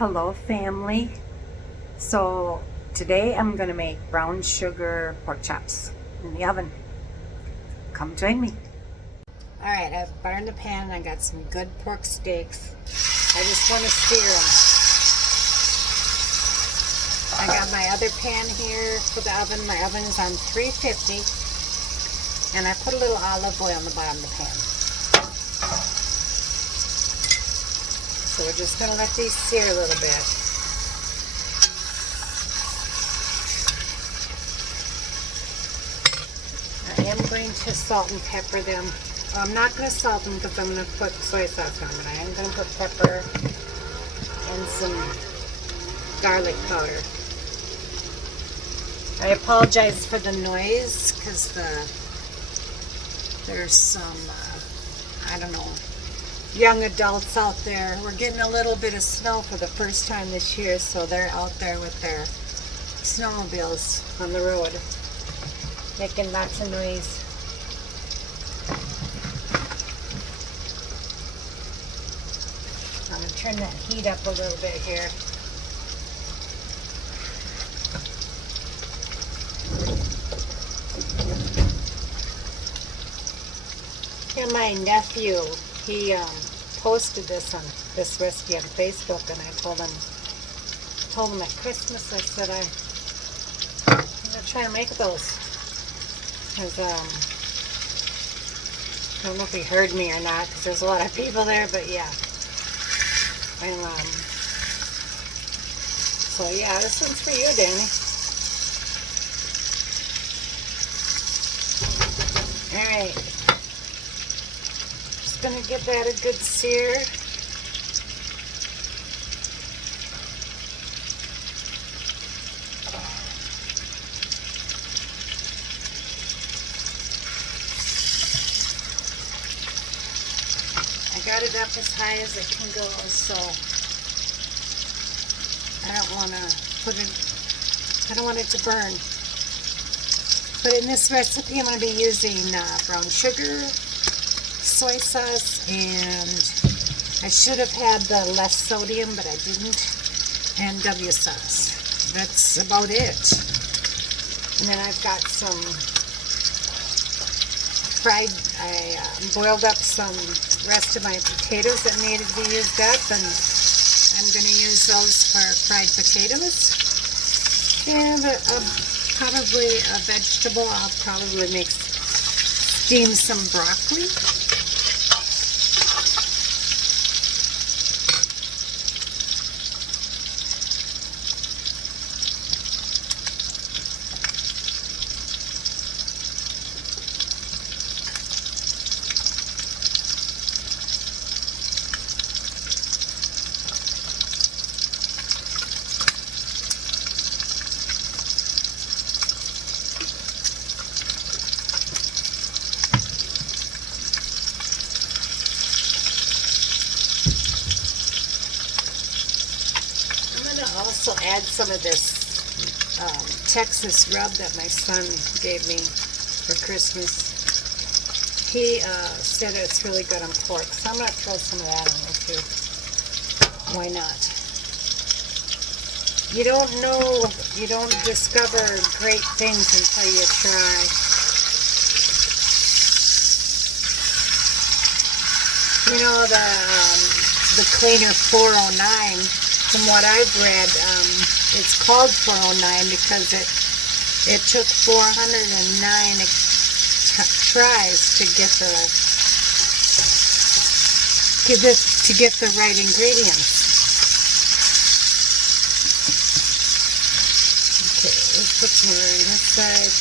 Hello family. So today I'm going to make brown sugar pork chops in the oven. Come join me. Alright, I've burned the pan and I got some good pork steaks. I just want to sear them. I got my other pan here for the oven. My oven is on 350 and I put a little olive oil on the bottom of the pan. So we're just going to let these sear a little bit. I am going to salt and pepper them. I'm not going to salt them because I'm going to put soy sauce on, but I am going to put pepper and some garlic powder. I apologize for the noise because there's some, I don't know, young adults out there. We're getting a little bit of snow for the first time this year, so they're out there with their snowmobiles on the road, making lots of noise. I'm going to turn that heat up a little bit here. And my nephew, he posted this recipe on Facebook, and I told him at Christmas, I said I'm going to try and make those. Because, I don't know if he heard me or not, because there's a lot of people there, but yeah. And, so yeah, this one's for you, Danny. Alright. Just going to give that a good sear. I got it up as high as it can go, so I don't want it to burn. But in this recipe, I'm going to be using brown sugar, soy sauce, and I should have had the less sodium, but I didn't, and W sauce. That's about it. And then I've got some fried, I boiled up some rest of my potatoes that needed to be used up, and I'm going to use those for fried potatoes. And probably a vegetable, I'll probably steam some broccoli. Also add some of this Texas rub that my son gave me for Christmas. He said it's really good on pork, so I'm going to throw some of that on there too. Why not? You don't know, you don't discover great things until you try. You know, the cleaner 409, from what I've read, it's called 409 because it took 409 tries to get the right ingredients. Okay, let's put some on this side.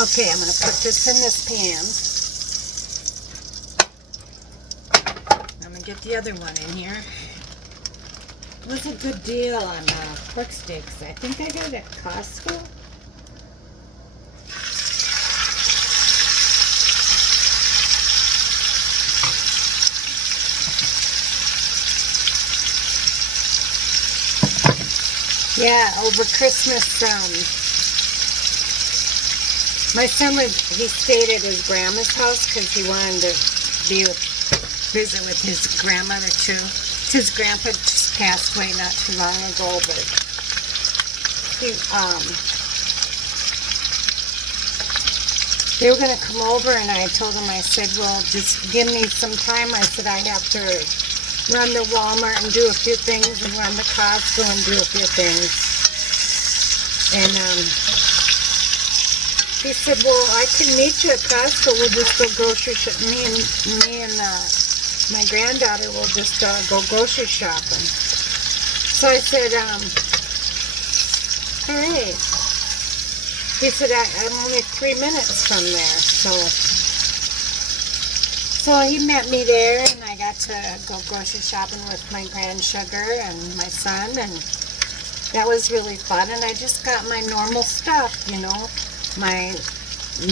Okay, I'm going to put this in this pan. I'm going to get the other one in here. It was a good deal on pork steaks. I think I got it at Costco. Yeah, over Christmas, my son he stayed at his grandma's house because he wanted to visit with his grandmother too. His grandpa just passed away not too long ago, but they were going to come over, and I told him, I said, well, just give me some time. I said, I have to run to Walmart and do a few things, and run to Costco and do a few things. And he said, well, I can meet you at Costco. We'll just go grocery shopping. Me and my granddaughter will just go grocery shopping. So I said, all right. He said, I'm only 3 minutes from there. So he met me there, and I got to go grocery shopping with my grandsugar and my son, and that was really fun. And I just got my normal stuff, you know, my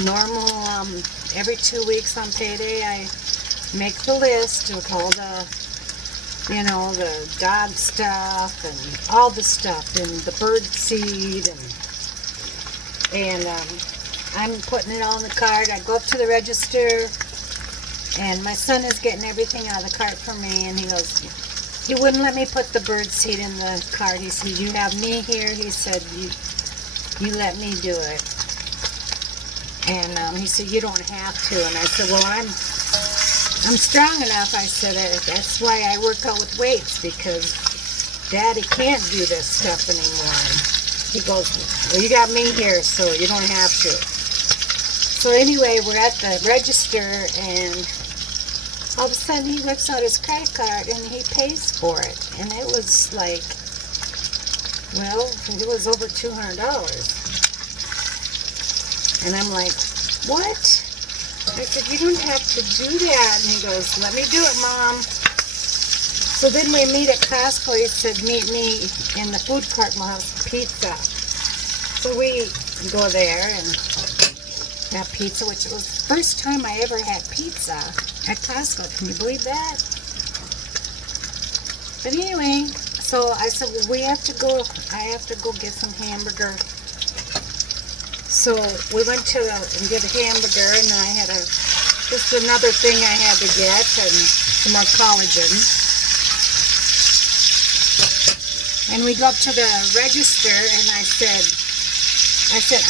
normal, every 2 weeks on payday, I make the list of all the, you know, the dog stuff and all the stuff, and the bird seed, and I'm putting it all in the cart. I go up to the register, and my son is getting everything out of the cart for me, and he goes, he wouldn't let me put the bird seed in the cart. He said, you have me here. He said, you let me do it. And he said, you don't have to. And I said, well, I'm strong enough. I said, that's why I work out with weights, because Daddy can't do this stuff anymore. And he goes, well, you got me here, so you don't have to. So anyway, we're at the register, and all of a sudden he whips out his credit card and he pays for it. And it was like, well, it was over $200. And I'm like, what? I said, you don't have to do that. And he goes, let me do it, Mom. So then we meet at Costco. He said, meet me in the food court, and we'll have some pizza. So we go there and have pizza, which was the first time I ever had pizza at Costco. Can you believe that? But anyway, so I said, well, I have to go get some hamburger. So we went to and get a hamburger, and I had just another thing I had to get, and some more collagen. And we go up to the register, and I said,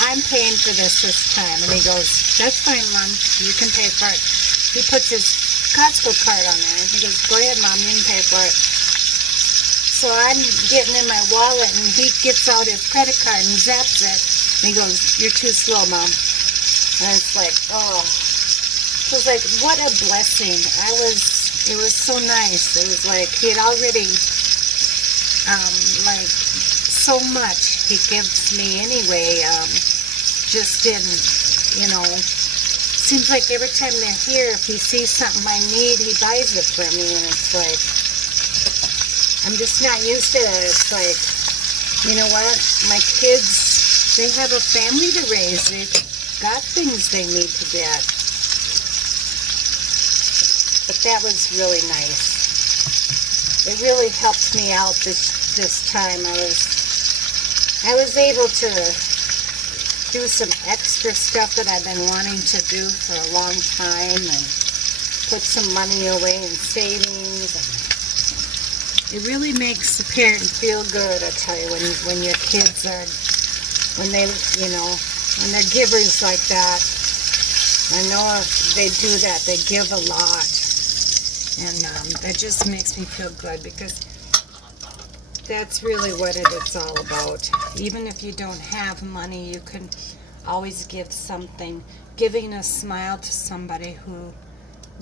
I'm paying for this time. And he goes, that's fine, Mom. You can pay for it. He puts his Costco card on there. And he goes, go ahead, Mom. You can pay for it. So I'm getting in my wallet, and he gets out his credit card and zaps it. And he goes, you're too slow, Mom. And it's like, oh. It was like, what a blessing. It was so nice. It was like he had already, like, so much he gives me anyway, just in, you know, seems like every time they're here, if he sees something I need, he buys it for me, and it's like, I'm just not used to it. It's like, you know what, my kids, they have a family to raise, they've got things they need to get, but that was really nice. It really helped me out this time. I was able to do some extra stuff that I've been wanting to do for a long time, and put some money away in savings. And it really makes the parent feel good, I tell you, when your kids are, when they, you know, when they're givers like that. I know if they do that, they give a lot. And that just makes me feel good, because that's really what it's all about. Even if you don't have money, you can always give something. Giving a smile to somebody who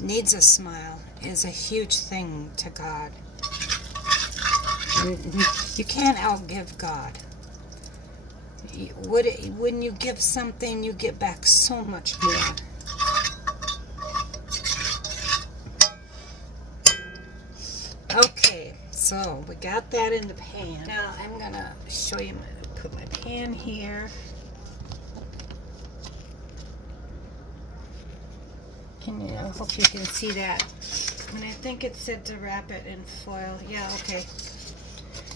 needs a smile is a huge thing to God. And you can't outgive God. When you give something, you get back so much more. Okay, so we got that in the pan. Now I'm gonna show you put my pan here. I hope you can see that. And I think it said to wrap it in foil. Yeah, okay.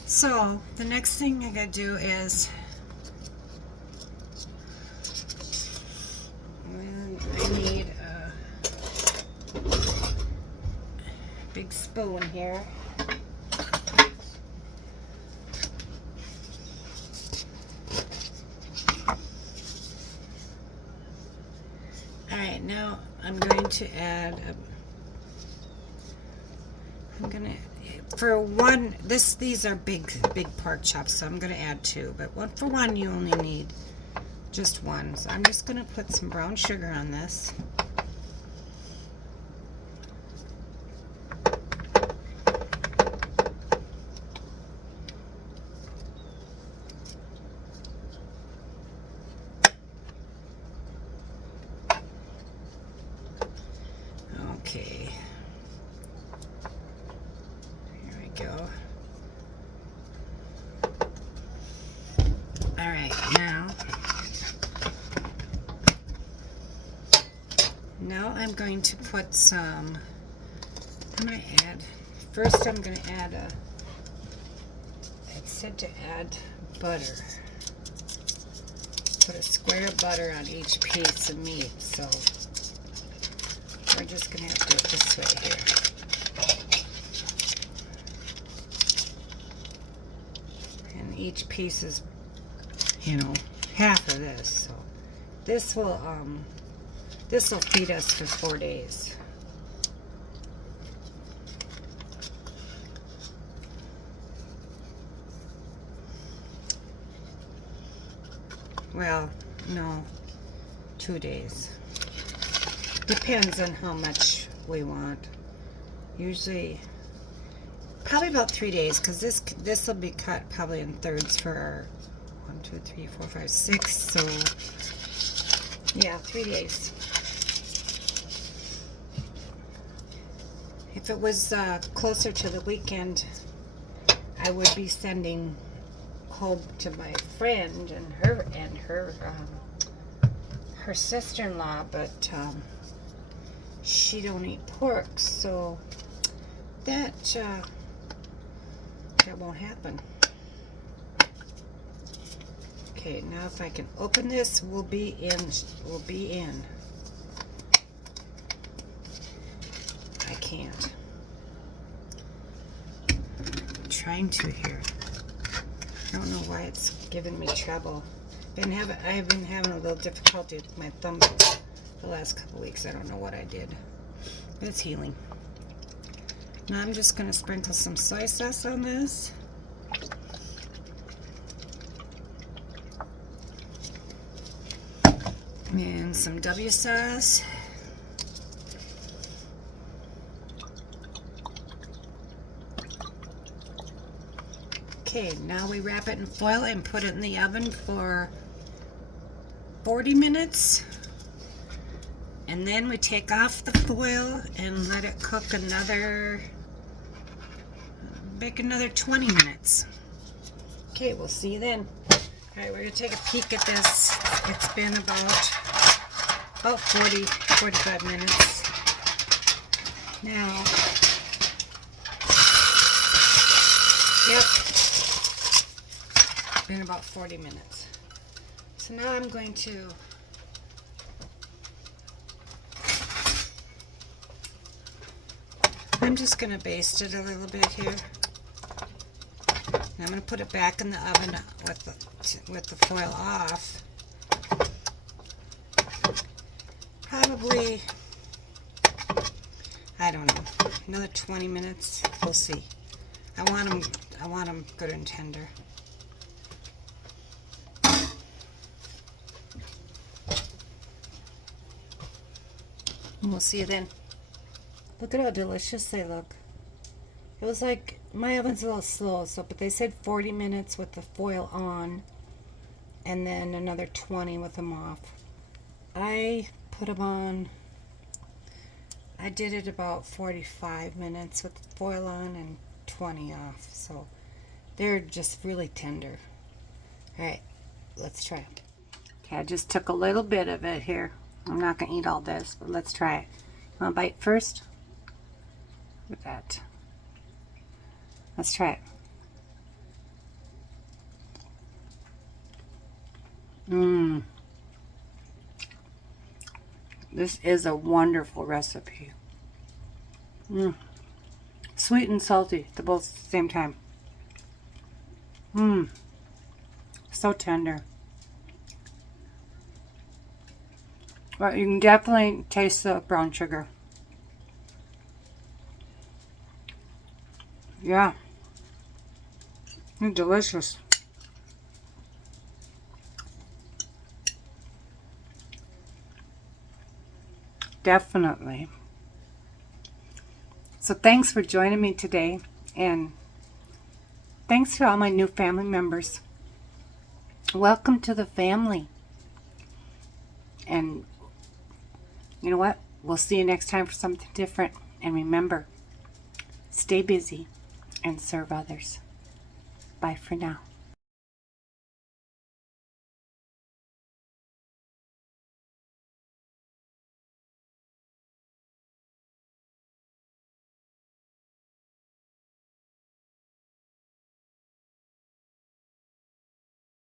So the next thing I gotta do is I need a big spoon here. Alright, now I'm going to add for one, these are big pork chops, so I'm going to add 2, but for one you only need just 1. So I'm just going to put some brown sugar on this. Okay. Here we go. Alright, now I'm going to put some, first I'm going to add it said to add butter. Put a square of butter on each piece of meat, so we're just going to have to do it this way here. And each piece is, half of this. So this will feed us for 4 days. Well, no, 2 days. Depends on how much we want. Usually, probably about 3 days, because this will be cut probably in thirds for our 1, 2, 3, 4, 5, 6. So yeah, 3 days. If it was closer to the weekend, I would be sending home to my friend and her sister-in-law, but she don't eat pork, so that won't happen. Okay, now if I can open this, we'll be in. I can't. I'm trying to here. I don't know why it's giving me trouble. I've been having a little difficulty with my thumb the last couple weeks. I don't know what I did. But it's healing. Now I'm just going to sprinkle some soy sauce on this. And some W sauce. Okay, now we wrap it in foil and put it in the oven for 40 minutes. And then we take off the foil and let it cook bake another 20 minutes. Okay, we'll see you then. Alright, we're going to take a peek at this. It's been about 45 minutes. Now, yep, been about 40 minutes. So now I'm going to just going to baste it a little bit here. And I'm going to put it back in the oven with the foil off. Probably, I don't know, another 20 minutes. We'll see. I want them good and tender. And we'll see you then. Look at how delicious they look. It was like, my oven's a little slow, but they said 40 minutes with the foil on. and then another 20 with them off. I put them on, I did it about 45 minutes with the foil on and 20 off, so they're just really tender. Alright, let's try it. Okay, I just took a little bit of it here. I'm not going to eat all this, but let's try it. You want to bite first? Look at that. Let's try it. This is a wonderful recipe. Sweet and salty at both the same time. So tender. But you can definitely taste the brown sugar. Yeah. Delicious. Definitely. So thanks for joining me today, and thanks to all my new family members. Welcome to the family. And you know what? We'll see you next time for something different. And remember, stay busy and serve others. Bye for now.